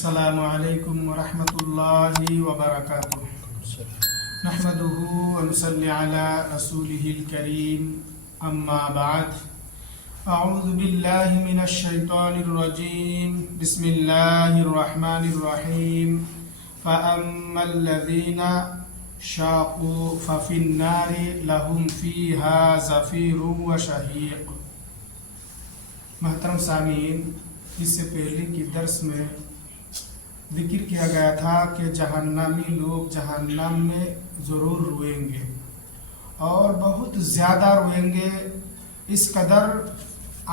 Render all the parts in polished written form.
السلام علیکم ورحمۃ اللہ وبرکاتہ نحمده ونصلی علی رسوله الکریم اما بعد اعوذ باللہ من الشیطان الرجیم بسم اللہ الرحمن الرحیم فاما الذین شاقوا ففی النار لهم فیہا زفیر وشہیق۔ محترم سامعین، اس سے پہلے کی درس میں ذکر کیا گیا تھا کہ جہنمی لوگ جہنم میں ضرور روئیں گے اور بہت زیادہ روئیں گے، اس قدر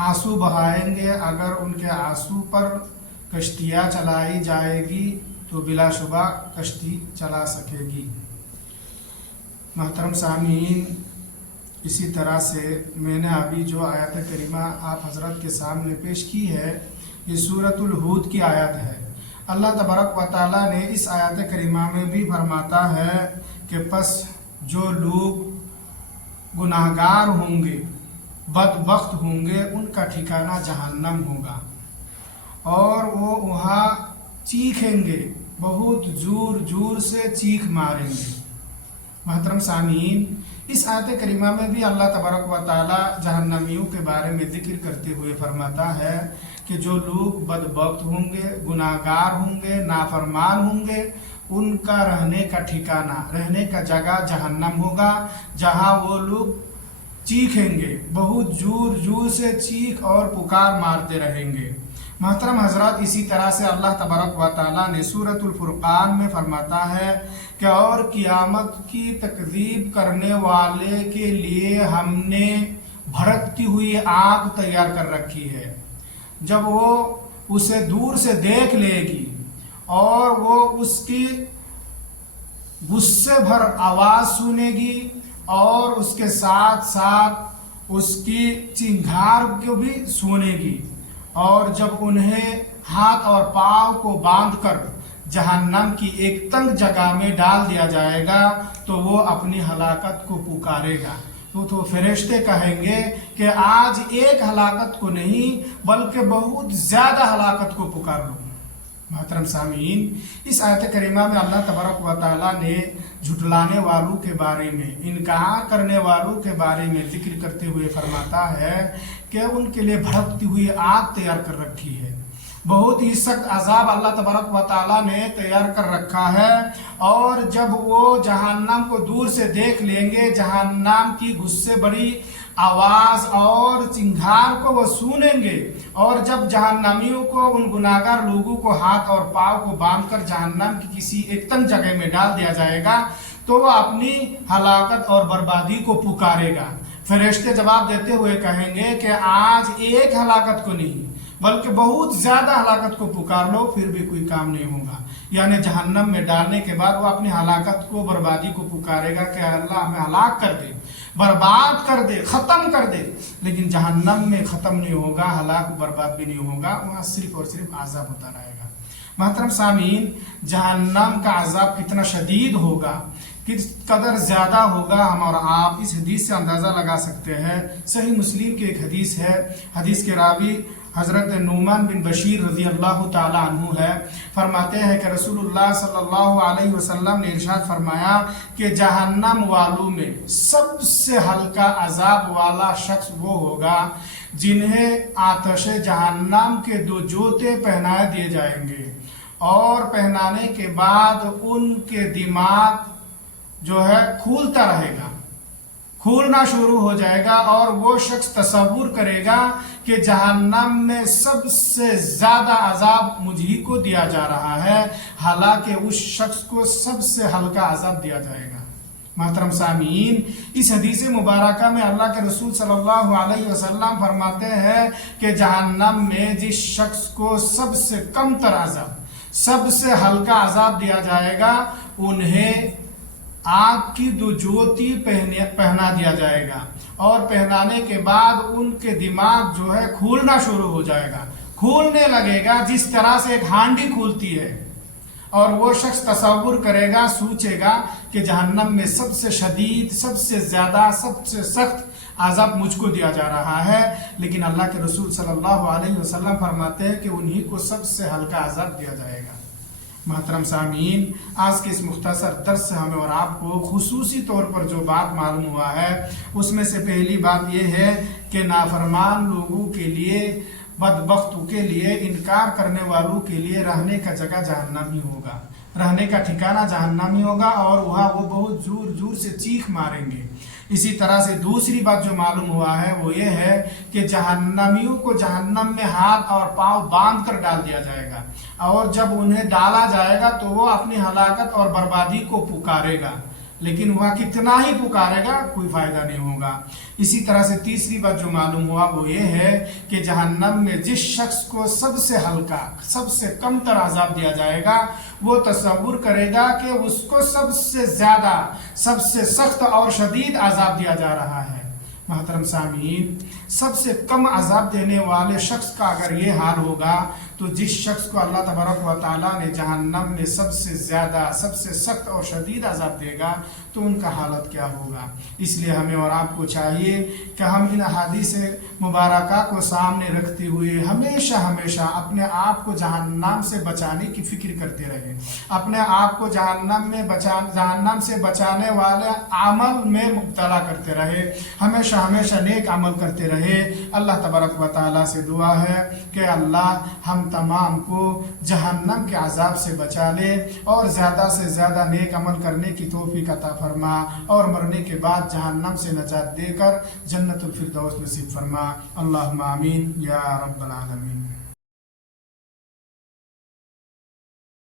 آنسو بہائیں گے اگر ان کے آنسو پر کشتیاں چلائی جائے گی تو بلا شبہ کشتی چلا سکے گی۔ محترم سامعین، اسی طرح سے میں نے ابھی جو آیت کریمہ آپ حضرت کے سامنے پیش کی ہے، یہ سورۃ الہود کی آیت ہے۔ اللہ تبارک و تعالیٰ نے اس آیت کریمہ میں بھی فرماتا ہے کہ پس جو لوگ گناہگار ہوں گے، بدبخت ہوں گے، ان کا ٹھکانہ جہنم ہوگا اور وہ وہاں چیخیں گے، بہت زور زور سے چیخ ماریں گے۔ محترم سامعین، اس آیت کریمہ میں بھی اللہ تبارک و تعالیٰ جہنمیوں کے بارے میں ذکر کرتے ہوئے فرماتا ہے کہ جو لوگ بدبخت ہوں گے، گناہگار ہوں گے، نافرمان ہوں گے، ان کا رہنے کا ٹھکانہ، رہنے کا جگہ جہنم ہوگا، جہاں وہ لوگ چیخیں گے، بہت زور زور سے چیخ اور پکار مارتے رہیں گے۔ محترم حضرات، اسی طرح سے اللہ تبارک و تعالیٰ نے سورۃ الفرقان میں فرماتا ہے کہ اور قیامت کی تکذیب کرنے والے کے لیے ہم نے بھڑکتی ہوئی آگ تیار کر رکھی ہے۔ جب وہ اسے دور سے دیکھ لے گی اور وہ اس کی غصے بھر آواز سنے گی اور اس کے ساتھ ساتھ اس کی چنگھار کو بھی سنے گی، اور جب انہیں ہاتھ اور پاؤں کو باندھ کر جہنم کی ایک تنگ جگہ میں ڈال دیا جائے گا تو وہ اپنی ہلاکت کو پکارے گا۔ تو فرشتے کہیں گے کہ آج ایک ہلاکت کو نہیں بلکہ بہت زیادہ ہلاکت کو پکار لو۔ محترم سامعین، اس آیت کریمہ میں اللہ تبارک و تعالیٰ نے جھٹلانے والوں کے بارے میں، انکار کرنے والوں کے بارے میں ذکر کرتے ہوئے فرماتا ہے کہ ان کے لیے بھڑکتی ہوئی آگ تیار کر رکھی ہے۔ بہت ہی سخت عذاب اللہ تبارک و تعالیٰ نے تیار کر رکھا ہے، اور جب وہ جہنم کو دور سے دیکھ لیں گے، جہنم کی غصے بڑی آواز اور چنگھار کو وہ سنیں گے، اور جب جہنمیوں کو، ان گناہگار لوگوں کو ہاتھ اور پاؤں کو باندھ کر جہنم کی کسی ایک تنگ جگہ میں ڈال دیا جائے گا تو وہ اپنی ہلاکت اور بربادی کو پکارے گا۔ فرشتے جواب دیتے ہوئے کہیں گے کہ آج ایک ہلاکت کو نہیں بلکہ بہت زیادہ ہلاکت کو پکار لو، پھر بھی کوئی کام نہیں ہوگا۔ یعنی جہنم میں ڈالنے کے بعد وہ اپنی ہلاکت کو، بربادی کو پکارے گا کہ اللہ ہمیں ہلاک کر دے، برباد کر دے، ختم کر دے، لیکن جہنم میں ختم نہیں ہوگا، ہلاک برباد بھی نہیں ہوگا، وہاں صرف اور صرف عذاب ہوتا رہے گا۔ محترم سامعین، جہنم کا عذاب کتنا شدید ہوگا، کس قدر زیادہ ہوگا، ہم اور آپ اس حدیث سے اندازہ لگا سکتے ہیں۔ صحیح مسلم کی ایک حدیث ہے، حدیث کے راوی حضرت نعمان بن بشیر رضی اللہ تعالیٰ عنہ ہے۔ فرماتے ہیں کہ رسول اللہ صلی اللہ علیہ وسلم نے ارشاد فرمایا کہ جہنم والوں میں سب سے ہلکا عذاب والا شخص وہ ہوگا جنہیں آتش جہنم کے 2 جوتے پہنا دیے جائیں گے، اور پہنانے کے بعد ان کے دماغ جو ہے کھولتا رہے گا، کھولنا شروع ہو جائے گا، اور وہ شخص تصور کرے گا کہ جہنم میں سب سے زیادہ عذاب مجھ ہی کو دیا جا رہا ہے، حالانکہ اس شخص کو سب سے ہلکا عذاب دیا جائے گا۔ محترم سامعین، اس حدیث مبارکہ میں اللہ کے رسول صلی اللہ علیہ وسلم فرماتے ہیں کہ جہنم میں جس شخص کو سب سے کم تر عذاب، سب سے ہلکا عذاب دیا جائے گا، انہیں آگ کی 2 جوتی پہنا دیا جائے گا، اور پہنانے کے بعد ان کے دماغ جو ہے کھولنا شروع ہو جائے گا، کھولنے لگے گا، جس طرح سے ایک ہانڈی کھولتی ہے اور وہ شخص تصور کرے گا، سوچے گا کہ جہنم میں سب سے شدید، سب سے زیادہ، سب سے سخت عذاب مجھ کو دیا جا رہا ہے، لیکن اللہ کے رسول صلی اللہ علیہ وسلم فرماتے ہیں کہ انہی کو سب سے ہلکا عذاب دیا جائے گا۔ محترم سامعین، آج کے اس مختصر درس سے ہمیں اور آپ کو خصوصی طور پر جو بات معلوم ہوا ہے اس میں سے پہلی بات یہ ہے کہ نافرمان لوگوں کے لیے، بدبختوں کے لیے، انکار کرنے والوں کے لیے رہنے کا جگہ جہنم ہی ہوگا، رہنے کا ٹھکانہ جہنم ہی ہوگا، اور وہاں وہ بہت زور زور سے چیخ ماریں گے۔ اسی طرح سے دوسری بات جو معلوم ہوا ہے وہ یہ ہے کہ جہنمیوں کو جہنم میں ہاتھ اور پاؤں باندھ کر ڈال دیا جائے گا، اور جب انہیں ڈالا جائے گا تو وہ اپنی ہلاکت اور بربادی کو پکارے گا، لیکن وہ کتنا ہی پکارے گا کوئی فائدہ نہیں ہوگا۔ اسی طرح سے تیسری بات جو معلوم ہوا وہ یہ ہے کہ جہنم میں جس شخص کو سب سے ہلکا، سب سے کم تر عذاب دیا جائے گا، وہ تصور کرے گا کہ اس کو سب سے زیادہ، سب سے سخت اور شدید عذاب دیا جا رہا ہے۔ محترم سامعین، سب سے کم عذاب دینے والے شخص کا اگر یہ حال ہوگا تو جس شخص کو اللہ تبارک و تعالیٰ نے جہنم میں سب سے زیادہ، سب سے سخت اور شدید عذاب دے گا تو ان کا حالت کیا ہوگا۔ اس لیے ہمیں اور آپ کو چاہیے کہ ہم ان احادیث مبارکہ کو سامنے رکھتے ہوئے ہمیشہ ہمیشہ اپنے آپ کو جہنم سے بچانے کی فکر کرتے رہیں، اپنے آپ کو جہنم سے بچانے والے عمل میں مبتلا کرتے رہے، ہمیشہ ہمیشہ نیک عمل کرتے رہے۔ اللہ تبارک و تعالیٰ سے دعا ہے کہ اللہ ہم تمام کو جہنم کے عذاب سے بچا لے اور زیادہ سے زیادہ نیک عمل کرنے کی توفیق عطا فرما، اور مرنے کے بعد جہنم سے نجات دے کر جنت الفردوس نصیب فرما۔ اللہم آمین یا رب العالمین۔